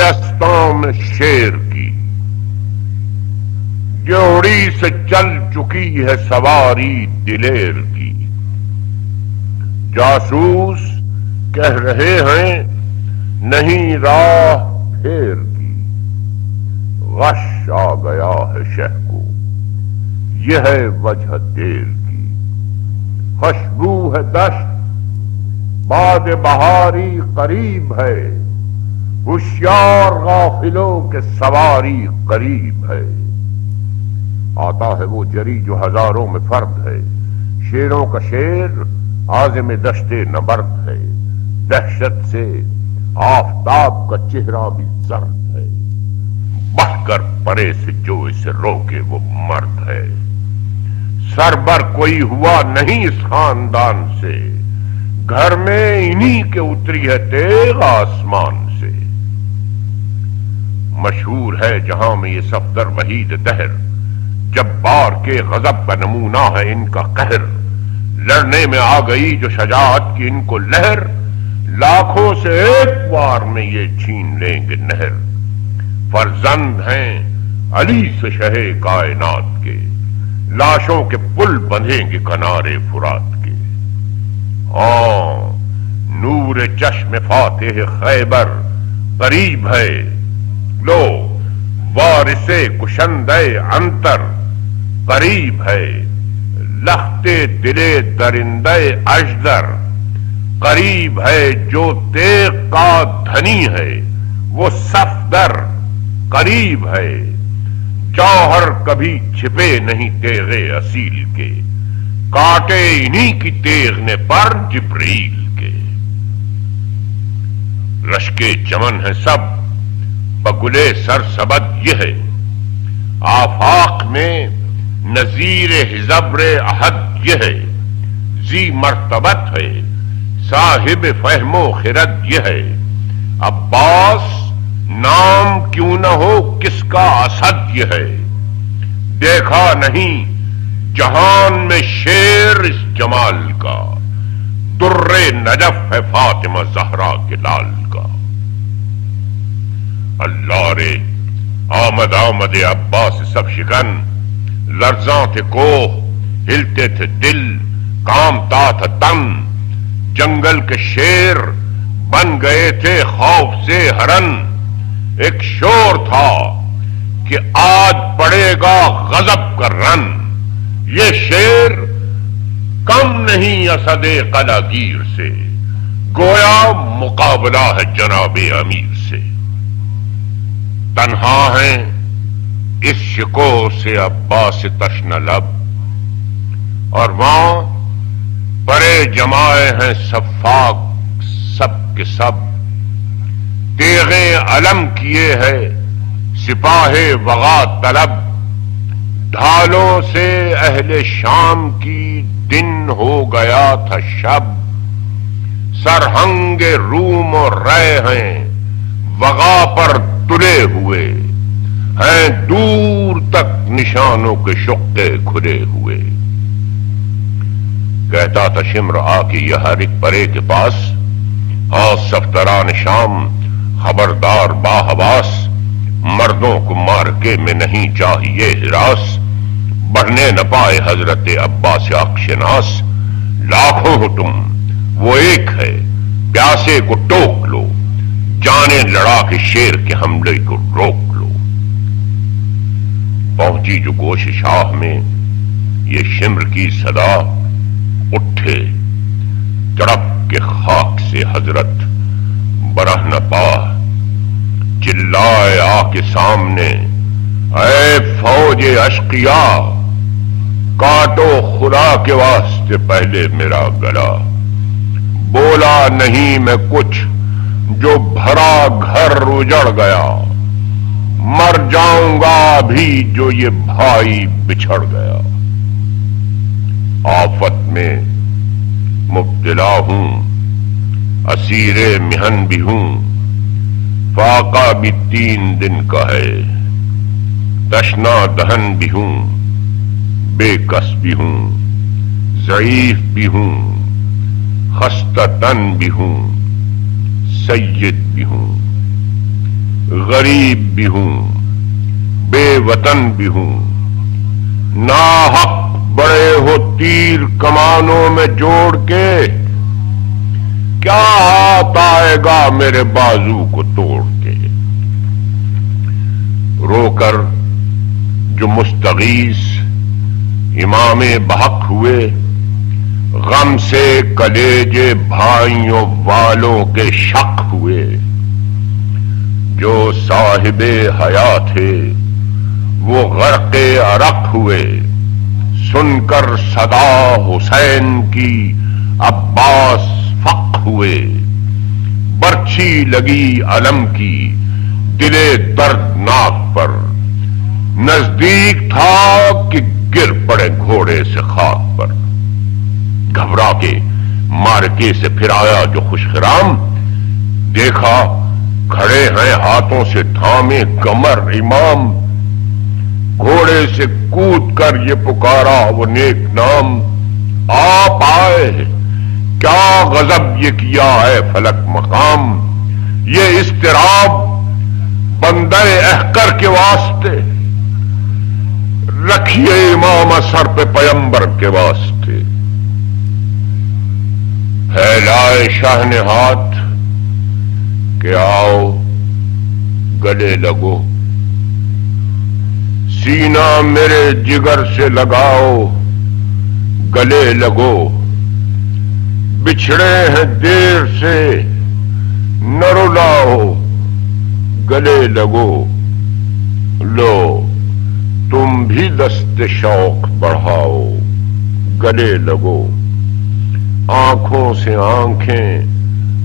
استوں میں شیر کی، جوڑی سے چل چکی ہے سواری دلیر کی۔ جاسوس کہہ رہے ہیں نہیں راہ پھیر کی، غش آ گیا ہے شہ کو یہ ہے وجہ دیر کی۔ خوشبو ہے دشت باد بہاری قریب ہے، ہوشیار غافلوں کے سواری قریب ہے۔ آتا ہے وہ جری جو ہزاروں میں فرد ہے، شیروں کا شیر عازم دشت نبرد ہے۔ دہشت سے آفتاب کا چہرہ بھی زرد ہے، بڑھ کر پرے سے جو اسے روکے وہ مرد ہے۔ سر بر کوئی ہوا نہیں اس خاندان سے، گھر میں انہی کے اتری ہے تیغ آسمان سے۔ مشہور ہے جہاں میں یہ صفدر وحید دہر، جبار کے غضب کا نمونہ ہے ان کا قہر۔ لڑنے میں آ گئی جو شجاعت کی ان کو لہر، لاکھوں سے ایک بار میں یہ چھین لیں گے نہر۔ فرزند ہیں علی سے شہ کائنات کے، لاشوں کے پل بندھیں گے کنارے فرات کے۔ نور چشم فاتح خیبر قریب ہے، لو وارث کشندہ عنتر قریب ہے۔ لخت دلے درندہ اژدر قریب ہے، جو تیغ کا دھنی ہے وہ صفدر قریب ہے۔ جوہر کبھی چھپے نہیں تیغ اصیل کے، کاٹے انہی کی تیغ نے پر جبریل کے۔ رشکے چمن ہے سب بگلے سرسبد یہ ہے، آفاق میں نظیر حزبر احد یہ ہے۔ ذی مرتبت ہے صاحب فہم و خرد یہ ہے، عباس نام کیوں نہ ہو کس کا اسد یہ ہے۔ دیکھا نہیں جہان میں شیر اس جمال کا، در نجف ہے فاطمہ زہرا کے لال کا۔ اللہ رے آمد عباس سب شکن، لرزاں تھے کوہ ہلتے تھے دل، کامتا تھا تن۔ جنگل کے شیر بن گئے تھے خوف سے ہرن، ایک شور تھا کہ آج پڑے گا غضب کا رن۔ یہ شیر کم نہیں اسد قلاگیر سے، گویا مقابلہ ہے جناب امیر سے۔ تنہا ہیں اس شکو سے عباس تشنہ لب، اور وہاں پرے جمائے ہیں صفاق سب کے سب۔ تیغیں علم کیے ہے سپاہ وغا طلب، ڈھالوں سے اہل شام کی دن ہو گیا تھا شب۔ سرہنگ روم اور رے ہیں وغا پر تلے ہوئے، ہیں دور تک نشانوں کے شقے کھلے ہوئے۔ کہتا تھا شمر آ کے یہ ہر ایک پرے کے پاس، صفدران شام خبردار باحواس۔ مردوں کو مارکے میں نہیں چاہیے ہراس، بڑھنے نہ پائے حضرت عباس اخشناس۔ لاکھوں ہو تم وہ ایک ہے، پیاسے کو ٹوک لو، جانیں لڑا کے شیر کے حملے کو روک لو۔ پہنچی جو گوش شاہ میں یہ شمر کی صدا، اٹھے تڑپ کے خاک سے حضرت برہ نہ پا۔ چلائے آ کے سامنے اے فوج اشقیا، کاٹو خدا کے واسطے پہلے میرا گلا۔ بولا نہیں میں کچھ جو بھرا گھر اجڑ گیا، مر جاؤں گا بھی جو یہ بھائی بچھڑ گیا۔ آفت میں مبتلا ہوں، اسیر محن بھی ہوں، فاقہ بھی 3 دن کا ہے۔ تشنا دہن بھی ہوں، بے کس بھی ہوں، ضعیف بھی ہوں، خستہ تن بھی ہوں، سید بھی ہوں۔ غریب بھی ہوں، بے وطن بھی ہوں، ناحق بڑے ہو تیر کمانوں میں جوڑ کے، کیا ہاتھ آئے گا میرے بازو کو توڑ کے؟ رو کر جو مستغیث امام بحق ہوئے، غم سے کلیجے بھائیوں والوں کے شق ہوئے، جو صاحب حیا تھے وہ غرق عرق ہوئے، سن کر صدا حسین کی عباس فق ہوئے، برچھی لگی علم کی دلے دردناک پر، نزدیک تھا کہ گر پڑے گھوڑے سے خاک پر۔ گھبرا کے مارکے سے پھر آیا جو خوش خرام، دیکھا کھڑے ہیں ہاتھوں سے تھامے کمر امام، گھوڑے سے کود کر یہ پکارا وہ نیک نام، آپ آئے کیا غضب یہ کیا ہے فلک مقام، یہ اضطراب بندہ احقر کے واسطے، رکھیے امام سر پہ پیمبر کے واسطے۔ پھیلائے شاہ نے ہاتھ کہ آؤ گلے لگو، سینہ میرے جگر سے لگاؤ گلے لگو، بچھڑے ہیں دیر سے نہ رلاؤ گلے لگو، لو تم بھی دست شوق بڑھاؤ گلے لگو، آنکھوں سے آنکھیں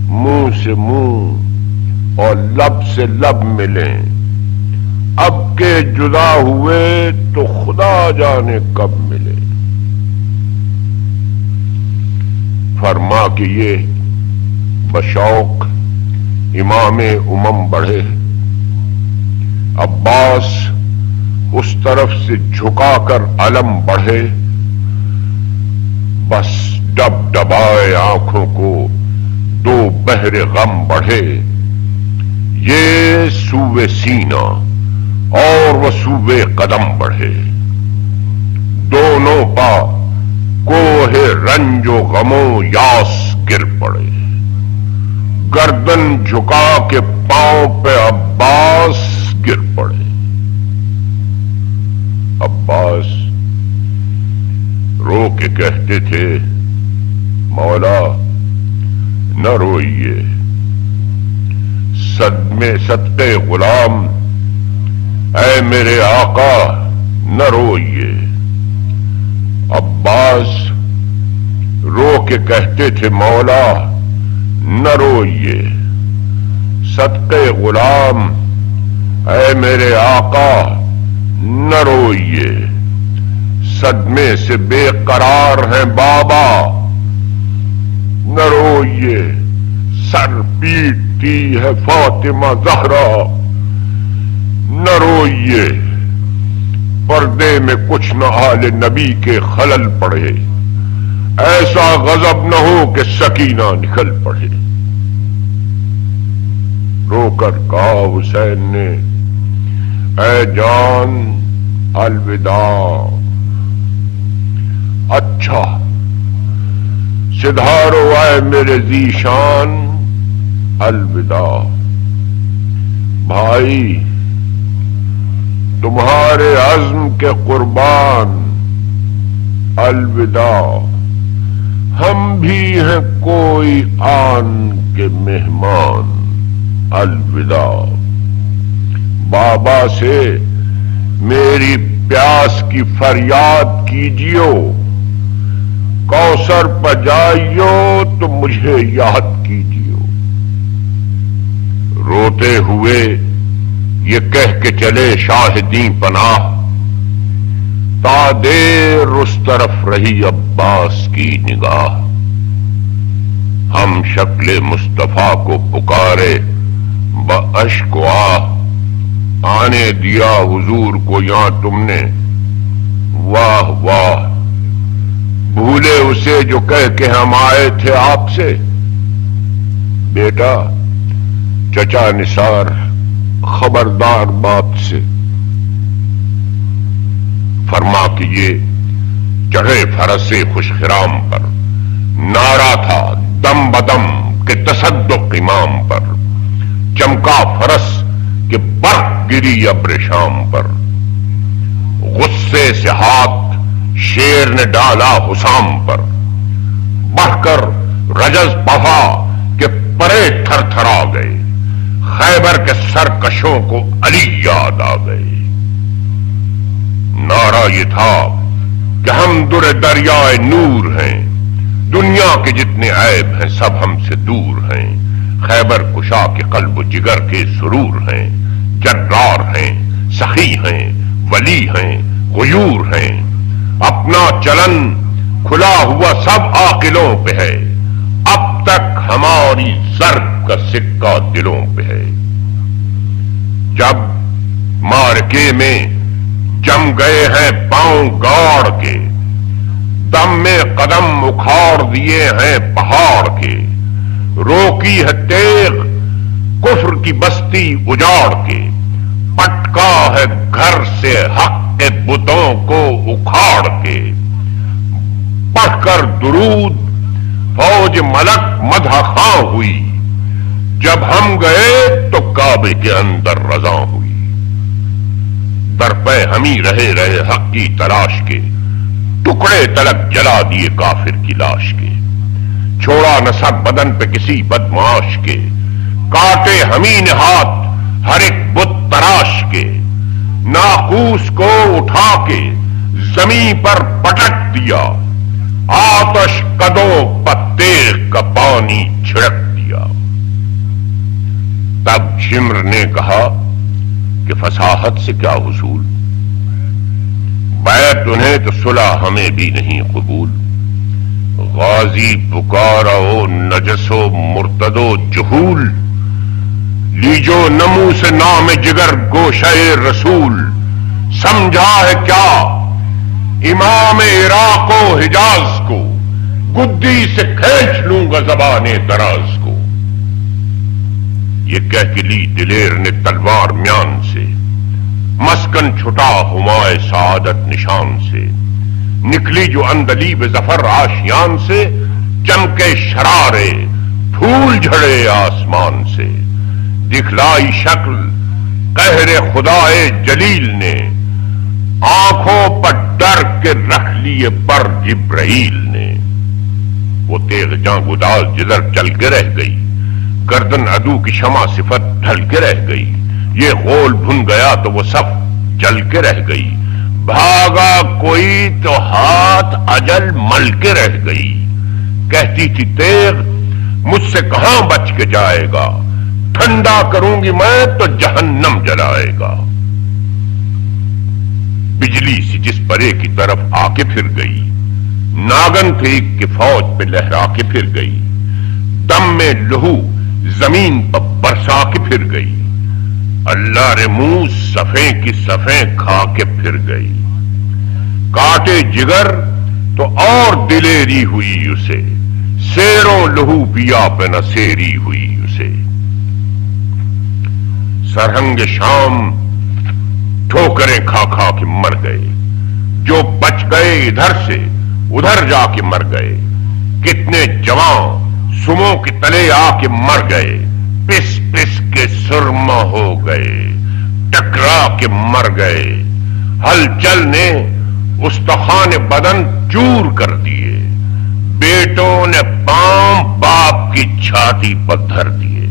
منہ سے منہ اور لب سے لب ملیں، اب کے جدا ہوئے تو خدا جانے کب ملے۔ فرما کہ یہ بشوق امام امم بڑھے، عباس اس طرف سے جھکا کر علم بڑھے، بس ڈب ڈبائے آنکھوں کو دو بحر غم بڑھے، یہ سوئے سینہ اور وہ سوئے قدم بڑھے، دونوں پا کوہ رنج و غم و یاس گر پڑے، گردن جھکا کے پاؤں پہ عباس گر پڑے۔ عباس رو کے کہتے تھے مولا نہ روئیے، صدقے غلام اے میرے آقا نہ روئیے۔ عباس رو کے کہتے تھے مولا نہ روئیے، صدقے غلام اے میرے آقا نہ روئیے، صدمے سے بے قرار ہیں بابا نہ روئیے، سر پیٹتی ہے فاطمہ زہرا نہ روئیے، پردے میں کچھ نہ آل نبی کے خلل پڑے، ایسا غضب نہ ہو کہ سکینہ نکل پڑے۔ رو کر کہا حسین نے اے جان الوداع، اچھا سدھارو اے میرے ذیشان الوداع، بھائی تمہارے عزم کے قربان الوداع، ہم بھی ہیں کوئی آن کے مہمان الوداع، بابا سے میری پیاس کی فریاد کیجیو، کوثر پہ جائیو تو مجھے یاد کیجیو۔ روتے ہوئے یہ کہہ کے چلے شاہدیں پناہ، تا دیر اس طرف رہی عباس کی نگاہ، ہم شکل مصطفیٰ کو پکارے باشک و آہ، آنے دیا حضور کو یہاں تم نے، واہ واہ بھولے اسے جو کہہ کے ہم آئے تھے آپ سے۔ بیٹا چچا نثار خبردار بات سے، فرما کہ یہ چڑھے فرس خوش خرام پر، نعرہ تھا دم بدم کہ تصدق امام پر، چمکا فرس کہ برق گری ابر شام پر، غصے سے ہاتھ شیر نے ڈالا حسام پر، بڑھ کر رجز بہا کہ پرے تھر تھرا گئے، خیبر کے سرکشوں کو علی یاد آ گئے۔ نعرہ یہ تھا کہ ہم در دریائے نور ہیں، دنیا کے جتنے عیب ہیں سب ہم سے دور ہیں، خیبر کشا کے قلب و جگر کے سرور ہیں، جرار ہیں، سخی ہیں، ولی ہیں، غیور ہیں، اپنا چلن کھلا ہوا سب عاقلوں پہ ہے، اب تک ہماری ضرب کا سکہ دلوں پہ ہے۔ جب مارکے میں جم گئے ہیں پاؤں گاڑ کے، دم میں قدم اکھاڑ دیے ہیں پہاڑ کے، روکی ہے تیغ کفر کی بستی اجاڑ کے، پٹکا ہے گھر سے حق کے بتوں کو اکھاڑ کے، پڑھ کر درود فوج ملک مدح خواں ہوئی، جب ہم گئے تو کعبے کے اندر رضا ہوئی۔ در پہ ہم ہی رہے حق کی تلاش کے، ٹکڑے تلک جلا دیے کافر کی لاش کے، چھوڑا نہ سر بدن پہ کسی بدمعاش کے، کاٹے ہمیں نے ہاتھ ہر ایک بت تراش کے، ناقوس کو اٹھا کے زمین پر پٹک دیا، آتش قدوں پتیغ کا پانی چھڑک دیا۔ تب شمر نے کہا کہ فصاحت سے کیا حصول، بیعت انہیں تو صلح ہمیں بھی نہیں قبول، غازی پکارا او نجس و مرتد و جہول، لیجو نمو سے نام جگر گوشہ رسول، سمجھا ہے کیا امام عراق و حجاز کو، گدی سے کھینچ لوں گا زبان دراز کو۔ یہ کہہ کے لی دلیر نے تلوار میان سے، مسکن چھٹا ہمائے سعادت نشان سے، نکلی جو اندلیب ظفر آشیان سے، چمکے شرارے پھول جھڑے آسمان سے، دکھلائی شکل قہر خدائے جلیل نے، آنکھوں پر ڈر کے رکھ لیے پر جبرائیل نے۔ وہ تیغ جاں گداز جدھر چل کے رہ گئی، گردن عدو کی شمع صفت ڈھل کے رہ گئی، یہ غول بھن گیا تو وہ صف جل کے رہ گئی، بھاگا کوئی تو ہاتھ اجل مل کے رہ گئی، کہتی تھی تیغ مجھ سے کہاں بچ کے جائے گا، ٹھنڈا کروں گی میں تو جہنم جلائے گا۔ بجلی سی جس پرے کی طرف آ کے پھر گئی، ناگن پھینک کے فوج پہ لہرا کے پھر گئی، دم میں لہو زمین پر برسا کے پھر گئی، اللہ رے منہ صفیں کی صفیں کھا کے پھر گئی، کاٹے جگر تو اور دلیری ہوئی اسے، سیروں لہو پیا پہ نہ سیری ہوئی اسے۔ سرہنگ شام ٹھوکریں کھا کھا کے مر گئے، جو بچ گئے ادھر سے ادھر جا کے مر گئے، کتنے جوان سموں کے تلے آ کے مر گئے، پس پس کے سرما ہو گئے، ٹکرا کے مر گئے، ہلچل نے استخوان بدن چور کر دیے، بیٹوں نے پاؤں باپ کی چھاتی پر دھر دیے۔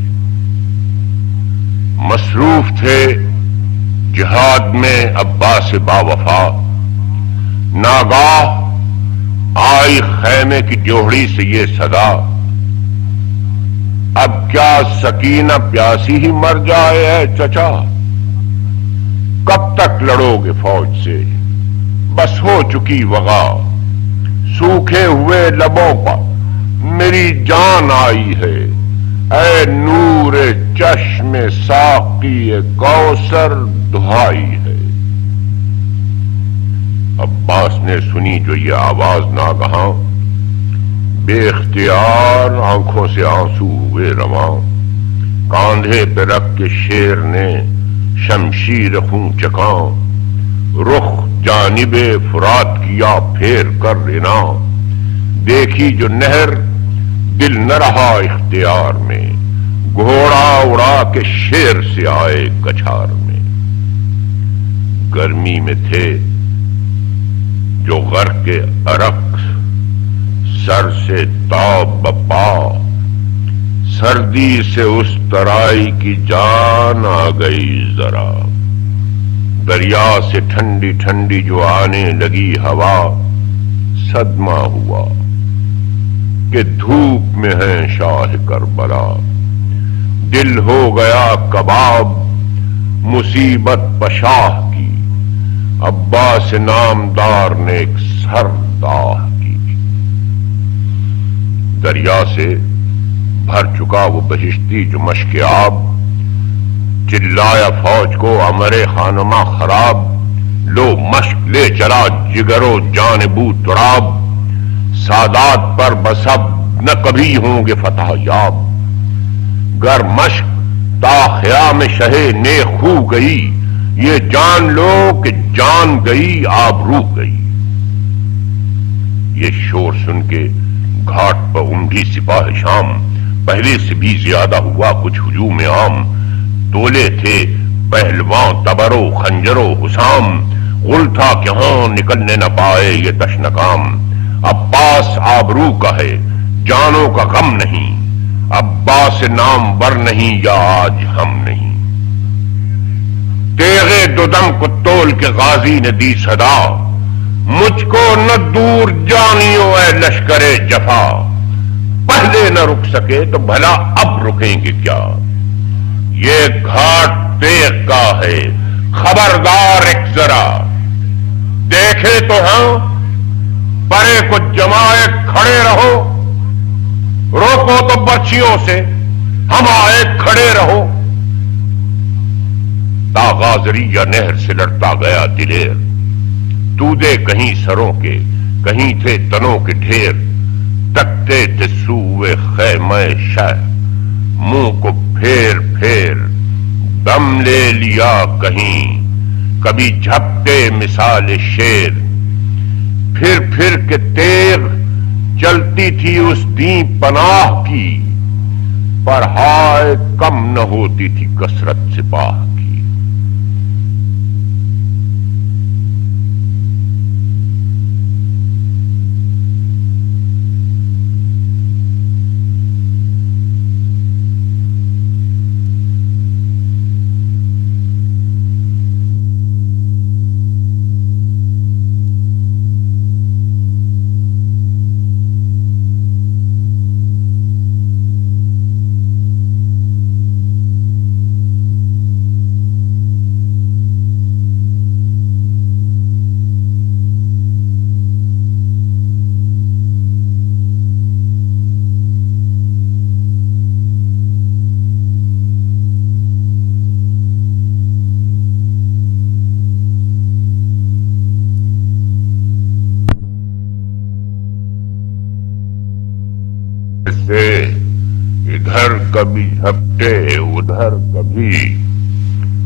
مصروف تھے جہاد میں عباس با وفا، ناگاہ آئی خیمے کی ڈیوڑی سے یہ صدا، اب کیا سکینہ پیاسی ہی مر جائے ہے چچا، کب تک لڑو گے فوج سے، بس ہو چکی وغا، سوکھے ہوئے لبوں پر میری جان آئی ہے، اے نور چشم ساقی کوثر دہائی ہے۔ عباس نے سنی جو یہ آواز ناگہاں، بے اختیار آنکھوں سے آنسو ہوئے رواں، کاندھے پہ رکھ کے شیر نے شمشیر خون چکاں، رخ جانب فرات کیا پھیر کر رنا، دیکھی جو نہر دل نہ رہا اختیار میں، گھوڑا اڑا کے شیر سے آئے کچھار میں۔ گرمی میں تھے جو غرق کے عرق، سر سے تاب بپا، سردی سے اس ترائی کی جان آ گئی ذرا، دریا سے ٹھنڈی ٹھنڈی جو آنے لگی ہوا، صدمہ ہوا کہ دھوپ میں ہے شاہ کربلا، دل ہو گیا کباب مصیبت پشاہ کی، عباس نامدار نے ایک سر داہ کی۔ دریا سے بھر چکا وہ بہشتی جو مشک آب، چلایا فوج کو امر خانمہ خراب، لو مشک لے چلا جگرو جانبو تراب، سادات پر بسب نہ کبھی ہوں گے فتح یاب، گر مشک تا خیام شہ نے خو گئی، یہ جان لو کہ جان گئی آبرو گئی۔ یہ شور سن کے گھاٹ پر امڑی سپاہ شام، پہلے سے بھی زیادہ ہوا کچھ ہجوم عام، تولے تھے پہلوان تبرو خنجرو حسام، غل تھا کہ ہاں نکلنے نہ پائے یہ تشنکام، عباس آبرو کا ہے جانوں کا غم نہیں، عباس نام بر نہیں یا آج ہم نہیں۔ تیغے دودم کو تول کے غازی نے دی صدا، مجھ کو نہ دور جانیو اے لشکر جفا، پہلے نہ رک سکے تو بھلا اب رکیں گے کیا، یہ گھاٹ تیغ کا ہے خبردار ایک ذرا، دیکھے تو ہاں پرے کو جمائے کھڑے رہو، روکو تو برچھیوں سے ہم آئے کھڑے رہو۔ تاغازریہ نہر سے لڑتا گیا دلیر، دودے کہیں سروں کے کہیں تھے تنوں کے ڈھیر، تکتے تھے سوئے خیمہ شہ، منہ کو پھیر پھیر دم لے لیا کہیں، کبھی جھپٹے مثال شیر، پھر پھر کے تیغ چلتی تھی اس دین پناہ کی، پر ہائے کم نہ ہوتی تھی کثرت سپاہ کی۔ ادھر کبھی جھپٹے ادھر کبھی،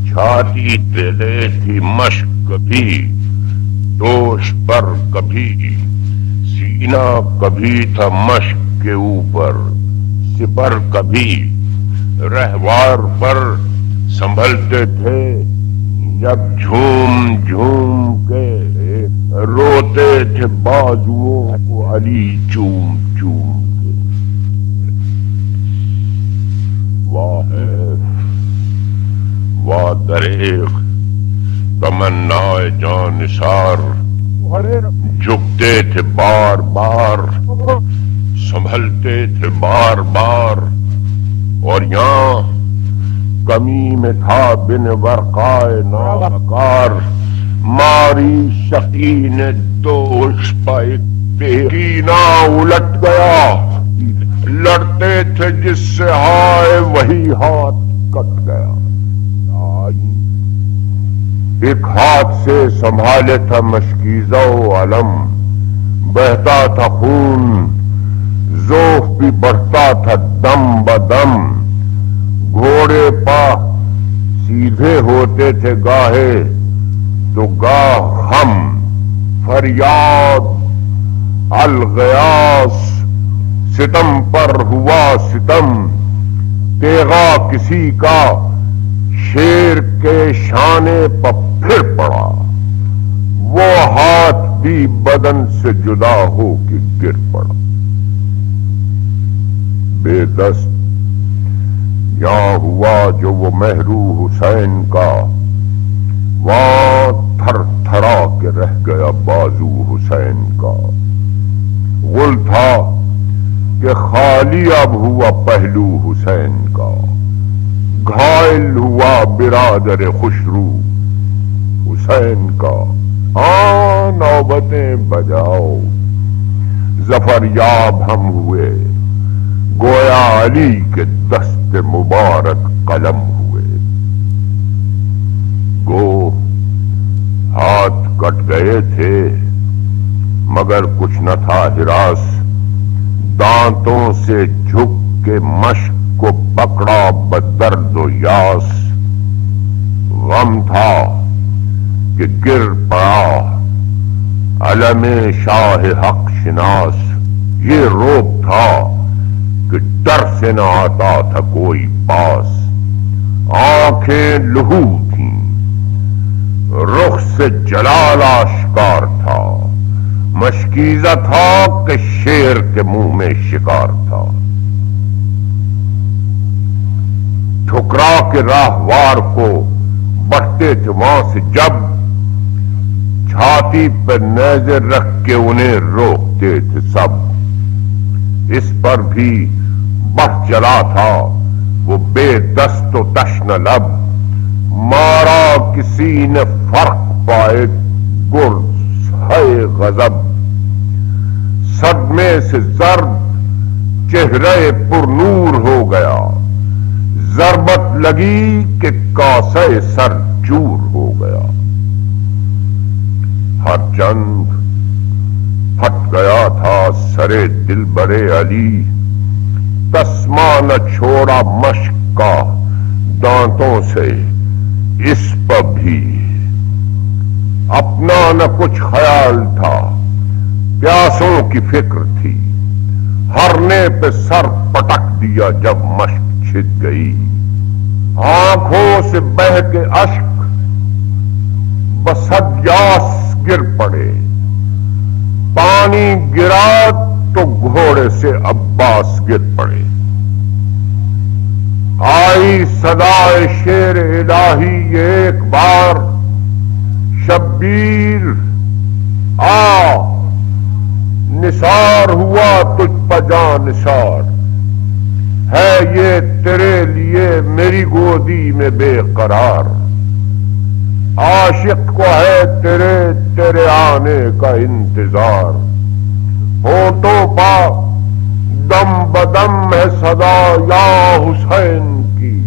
چھاتی تلے تھی مشق کبھی، دوش پر کبھی سینہ کبھی تھا مشق کے اوپر، سپر کبھی رہوار پر سنبھلتے تھے، جب جھوم جھوم کے روتے تھے بازوؤں کو علی چوم چوم کے۔ واہ واہ دریغ تمنا جان نثار، جھکتے تھے بار بار سنبھلتے تھے بار بار، اور یہاں کمی میں تھا بن ورقائے ناوکار، ماری شقی نے دوش پا ایک بیکینہ الٹ گیا، لڑتے تھے جس سے ہائے وہی ہاتھ کٹ گیا۔ ایک ہاتھ سے سنبھالے تھا مشکیزہ و علم، بہتا تھا خون ذوف بھی بڑھتا تھا دم بدم، گھوڑے پا سیدھے ہوتے تھے گاہے تو گاہ ہم فریاد الغیاس، ستم پر ہوا ستم، تیغا کسی کا شیر کے شانے پر پھر پڑا، وہ ہاتھ بھی بدن سے جدا ہو کے گر پڑا۔ بے دست یہاں ہوا جو وہ مہرو حسین کا، وہاں تھر تھرا کے رہ گیا بازو حسین کا۔ غل تھا کہ خالی اب ہوا پہلو حسین کا، گھائل ہوا برادر خوشرو حسین کا۔ ہاں نوبتیں بجاؤ، ظفر یاب ہم ہوئے، گویا علی کے دست مبارک قلم ہوئے۔ گو ہاتھ کٹ گئے تھے مگر کچھ نہ تھا ہراس، دانتوں سے جھک کے مشق کو پکڑا بدرد و یاس۔ غم تھا کہ گر پڑا علم شاہ حق شناس، یہ روب تھا کہ ڈر سے نہ آتا تھا کوئی پاس۔ آنکھیں لہو تھیں، رخ سے جلال آشکار تھا، مشکیزہ تھا کہ شیر کے منہ میں شکار تھا۔ ٹھکرا کے راہوار کو بڑھتے تھے وہاں سے جب، چھاتی پہ نیزے رکھ کے انہیں روکتے تھے سب۔ اس پر بھی بڑھ چلا تھا وہ بے دست و تشنہ لب، مارا کسی نے فرق پائے گرز ہے غضب۔ صدمے سے زرد چہرے پر نور ہو گیا، ضربت لگی کہ کاسے سر چور ہو گیا۔ ہر چند پھٹ گیا تھا سرے دل برے علی، تسما نہ چھوڑا مشق کا دانتوں سے اس پر بھی۔ اپنا نہ کچھ خیال تھا، پیاسوں کی فکر تھی، ہرنے پہ سر پٹک دیا جب مشق چھت گئی۔ آنکھوں سے بہہ کے اشک بصد یاس گر پڑے، پانی گرا تو گھوڑے سے عباس گر پڑے۔ آئی صدائے شیر الہی ایک بار، شبیر آ نثار ہوا تجھ پہ جاں نثار، ہے یہ تیرے لیے میری گودی میں بے قرار۔ عاشق کو ہے تیرے آنے کا انتظار، ہونٹوں پا دم بدم ہے صدا یا حسین کی،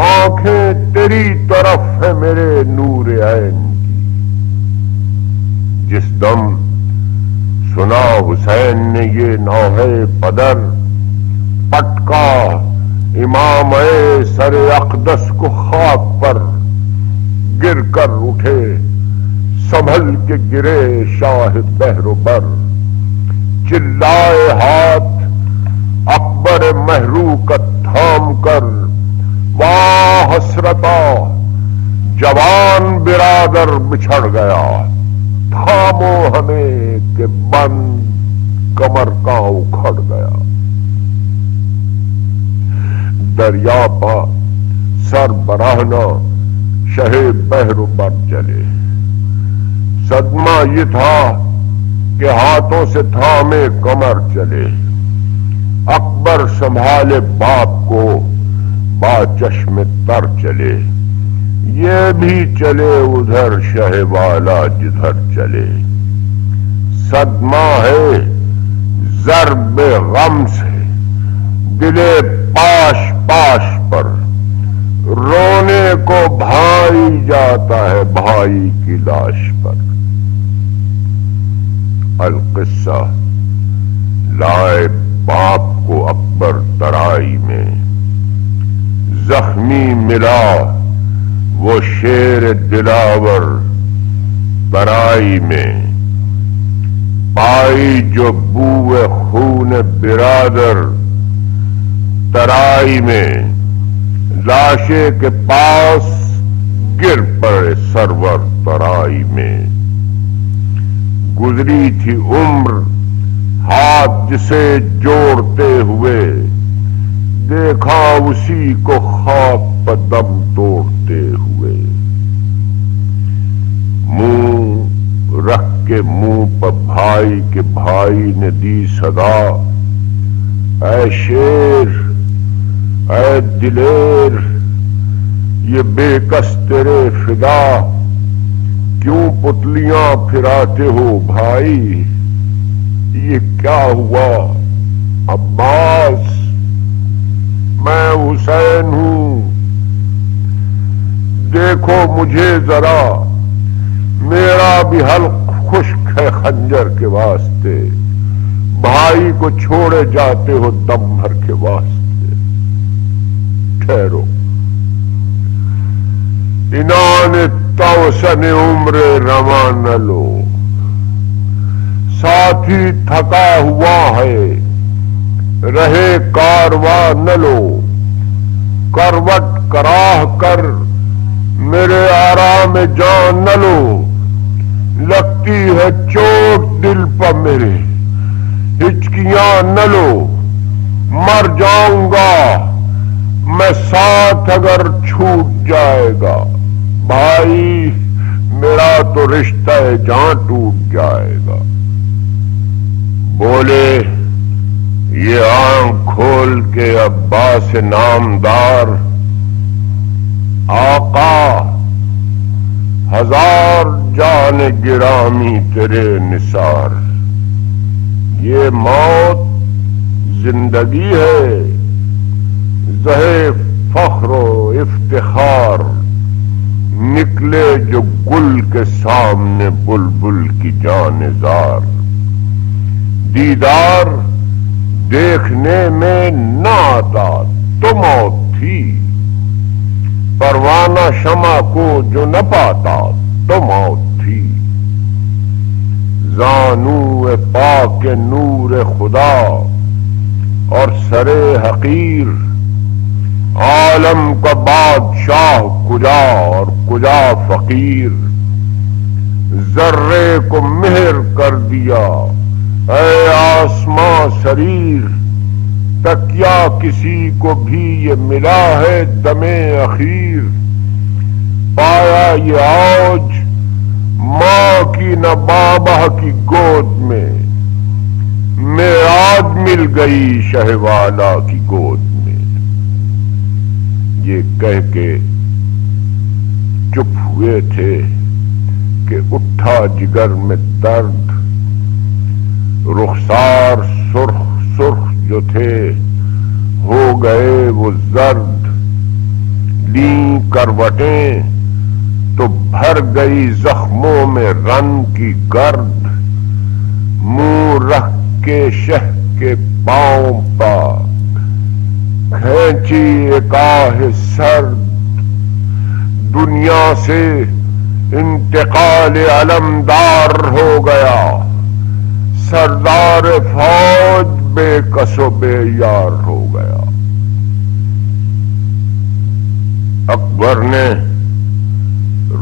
آنکھیں تیری طرف ہے میرے نور عین کی۔ جس دم سنا حسین نے یہ نوحے پدر، پٹکا امام سر اقدس کو خاک پر، گر کر اٹھے سنبھل کے گرے شاہ بحر و بر۔ چلائے ہاتھ اکبر مہرو کا تھام کر، واہ حسرتا جوان برادر بچھڑ گیا، تھامو ہمیں کہ بند کمر کا اکھڑ گیا۔ دریا پا سر براہنا شہ بحر و بر چلے، صدمہ یہ تھا کہ ہاتھوں سے تھامے کمر چلے۔ اکبر سنبھالے باپ کو با چشم تر چلے، یہ بھی چلے ادھر شہ والا جدھر چلے۔ صدمہ ہے ضرب غم سے دلے پاش پاش پر، رونے کو بھائی جاتا ہے بھائی کی لاش پر۔ القصہ لائے باپ کو اکبر ترائی میں، زخمی ملا وہ شیر دلاور ترائی میں، پائی جو بوئے خون برادر ترائی میں، لاشے کے پاس گر پڑے سرور ترائی میں۔ گزری تھی عمر ہاتھ جسے جوڑتے ہوئے، دیکھا اسی کو خواب پر دم توڑتے ہوئے۔ منہ رکھ کے منہ پر بھائی کے بھائی نے دی صدا، اے شیر اے دلیر یہ بے کس تیرے فدا، کیوں پتلیاں پھراتے ہو بھائی، یہ کیا ہوا عباس، میں حسین ہوں، دیکھو مجھے ذرا، میرا بھی حلق خشک ہے خنجر کے واسطے، بھائی کو چھوڑے جاتے ہو دم بھر کے واسطے۔ ٹھہرو، انان توسن عمر رواں نہ لو، ساتھی تھکا ہوا ہے رہے کارواں نہ لو، کروٹ کراہ کر میرے آرام جان نہ لو، لگتی ہے چوٹ دل پر میرے ہچکیاں نہ لو، مر جاؤں گا میں ساتھ اگر چھوٹ جائے گا، بھائی میرا تو رشتہ جان ٹوٹ جائے گا۔ بولے یہ آنکھ کھول کے عباس نامدار، آقا ہزار جان گرامی تیرے نثار، یہ موت زندگی ہے زہے فخر و افتخار، نکلے جو گل کے سامنے بلبل کی جان زار، دیدار دیکھنے میں نہ آتا تو موت تھی، پروانہ شمع کو جو نہ پاتا تو موت تھی، زانو پاک نور خدا اور سرے حقیر، عالم کا بادشاہ کجا اور کجا فقیر، ذرے کو مہر کر دیا اے آسماں سریر، تکیا کسی کو بھی یہ ملا ہے دم اخیر، پایا یہ اوج ماں کی نہ بابا کی گود میں، معراج مل گئی شہوالا کی گود میں۔ یہ کہہ کے چپ ہوئے تھے کہ اٹھا جگر میں درد، رخسار سرخ سرخ جو تھے ہو گئے وہ زرد، لیں کروٹیں تو بھر گئی زخموں میں رن کی گرد، منہ رکھ کے شہ کے پاؤں پا کھینچی ایک آہ سرد، دنیا سے انتقال علمدار ہو گیا، سردار فوج بے کس و بے یار ہو گیا۔ اکبر نے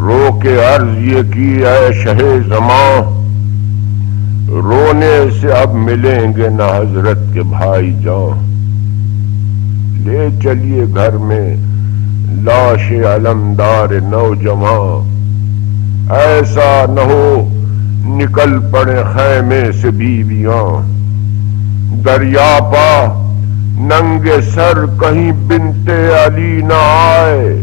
رو کے عرض یہ کی اے شہ زمان، رونے سے اب ملیں گے نہ حضرت کے بھائی جان، لے چلیے گھر میں لاش علمدار نوجوان، ایسا نہ ہو نکل پڑے خیمے سے بیویاں، دریا پا ننگے سر کہیں بنتے علی نہ آئے،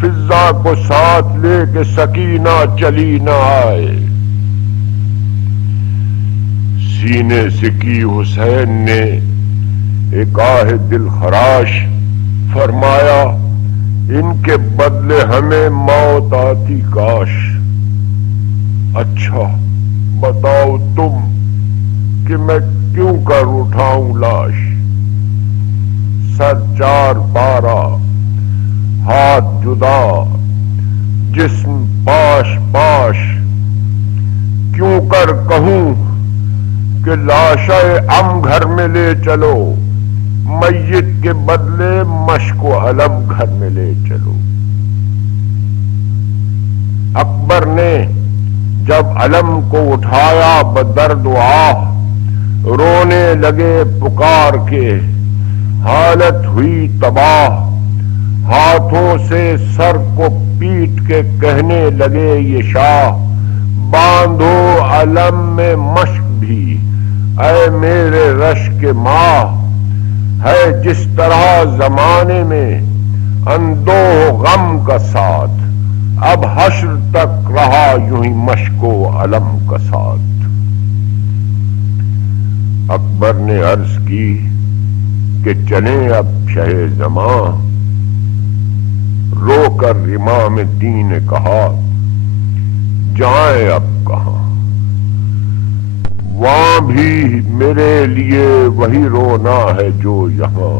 فضا کو ساتھ لے کے سکینہ چلی نہ آئے۔ سینے سے کی حسین نے ایک آہ دل خراش، فرمایا ان کے بدلے ہمیں موت آتی کاش، اچھا بتاؤ تم کہ میں کیوں کر اٹھاؤں لاش، سر چار پارا، ہاتھ جدا جسم پاش پاش، کیوں کر کہوں کہ لاشے ام گھر میں لے چلو، میت کے بدلے مشک و علم گھر میں لے چلو۔ اکبر نے جب علم کو اٹھایا بدرد و آہ، رونے لگے پکار کے، حالت ہوئی تباہ، ہاتھوں سے سر کو پیٹ کے کہنے لگے یہ شاہ، باندھو علم میں مشک بھی اے میرے رش کے ماہ، ہے جس طرح زمانے میں اندوہ غم کا ساتھ، اب حشر تک رہا یوں ہی مشک و علم کا ساتھ۔ اکبر نے عرض کی کہ چلیں اب شہ زمان، رو کر امام دین نے کہا جائیں اب کہاں، وہاں بھی میرے لیے وہی رونا ہے جو یہاں،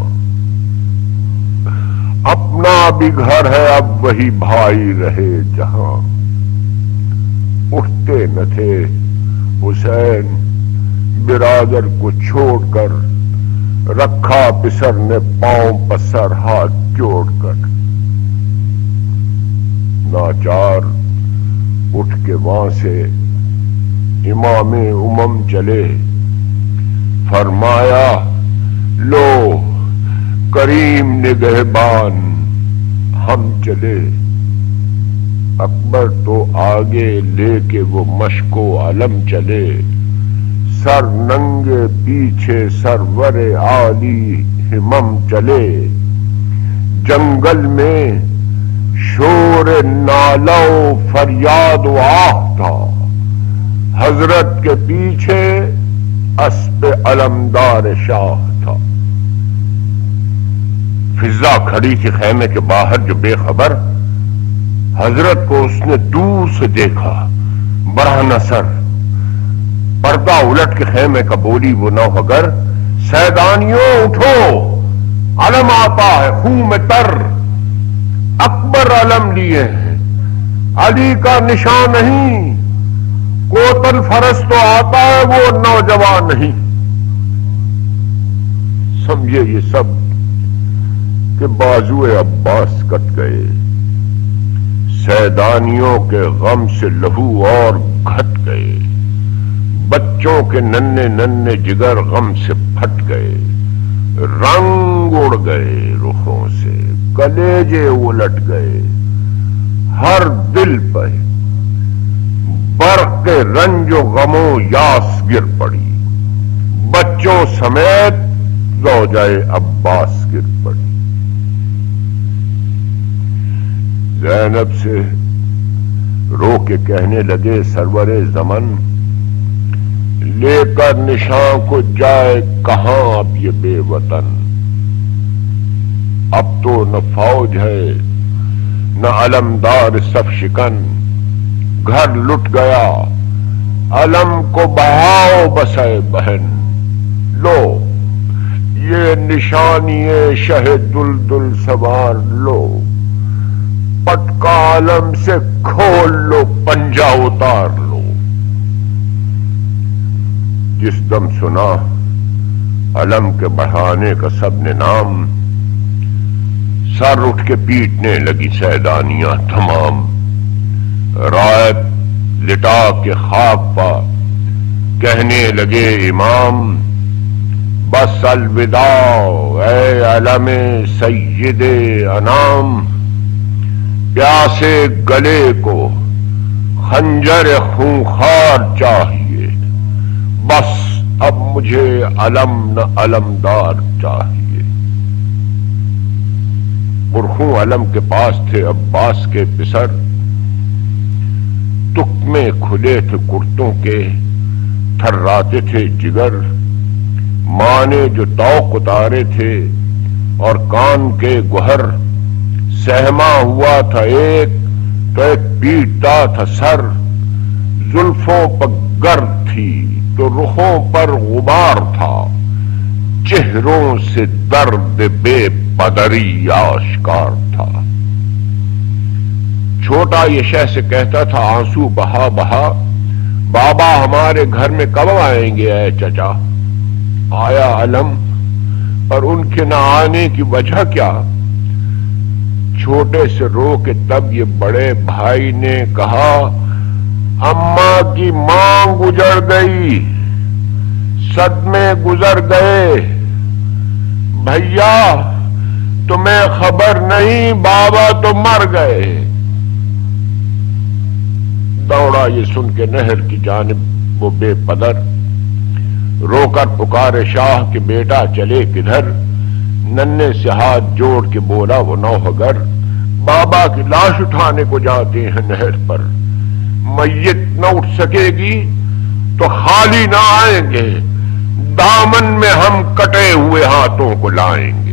اپنا بھی گھر ہے اب وہی بھائی رہے جہاں، اٹھتے نہ تھے حسین برادر کو چھوڑ کر، رکھا پسر نے پاؤں پسر ہاتھ جوڑ کر، ناچار اٹھ کے وہاں سے امام امم چلے، فرمایا لو کریم نگہبان ہم چلے، اکبر تو آگے لے کے وہ مشک و علم چلے، سر ننگے پیچھے سرور عالی ہمم چلے، جنگل میں شور نالہ و فریاد و آہ تھا، حضرت کے پیچھے اسب علمدار شاہ تھا، فضا کھڑی تھی خیمے کے باہر جو بے خبر، حضرت کو اس نے دور سے دیکھا، برہنہ سر، پردہ الٹ کے خیمے کا بولی وہ نوحگر، سیدانیوں اٹھو علم آتا ہے خون میں تر، اکبر علم لیے ہیں علی کا نشان نہیں، کوتل فرس تو آتا ہے وہ نوجوان نہیں، سمجھے یہ سب کہ بازوئے عباس کٹ گئے، سیدانیوں کے غم سے لہو اور گھٹ گئے، بچوں کے ننھے ننھے جگر غم سے پھٹ گئے، رنگ اڑ گئے رخوں سے، کلیجے الٹ گئے، ہر دل پہ برق کے رنج و غموں یاس گر پڑی، بچوں سمیت زوجائے عباس گر پڑی۔ زینب سے رو کے کہنے لگے سرور زمن، لے کر نشان کو جائے کہاں اب یہ بے وطن، اب تو نہ فوج ہے نہ علمدار صف شکن، گھر لٹ گیا علم کو بہاؤ بسے بہن، لو یہ نشانی شہ دلدل سوار لو، پٹکا علم سے کھول لو پنجہ اتار لو، جس دم سنا علم کے بڑھانے کا سب نے نام، سر اٹھ کے پیٹنے لگی سیدانیاں تمام، رایت لٹا کے خاک پا کہنے لگے امام، بس الوداع اے علم سید انام، پیاسے گلے کو خنجر خونخوار چاہیے، بس اب مجھے علم نہ علمدار چاہیے۔ پرخوں علم کے پاس تھے عباس کے پسر، تکمے کھلے تھے کرتوں کے، تھراتے تھے جگر، ماں نے جو توق اتارے تھے اور کان کے گوہر، سہما ہوا تھا ایک تو ایک پیٹتا تھا سر، زلفوں پر گرد تھی تو رخوں پر غبار تھا، چہروں سے درد بے پدری آشکار تھا۔ چھوٹا یہ شہ سے کہتا تھا آنسو بہا بہا، بابا ہمارے گھر میں کب آئیں گے اے چچا؟ آیا علم، اور ان کے نہ آنے کی وجہ کیا؟ چھوٹے سے رو کے تب یہ بڑے بھائی نے کہا، اماں کی مانگ اجڑ گئی، صدمے گزر گئے، بھیا تمہیں خبر نہیں بابا تو مر گئے۔ دوڑا یہ سن کے نہر کی جانب وہ بے پدر، رو کر پکارے شاہ کہ بیٹا چلے کدھر؟ ننے سے ہاتھ جوڑ کے بولا وہ نوحگر، بابا کی لاش اٹھانے کو جاتے ہیں نہر پر، میت نہ اٹھ سکے گی تو خالی نہ آئیں گے، دامن میں ہم کٹے ہوئے ہاتھوں کو لائیں گے۔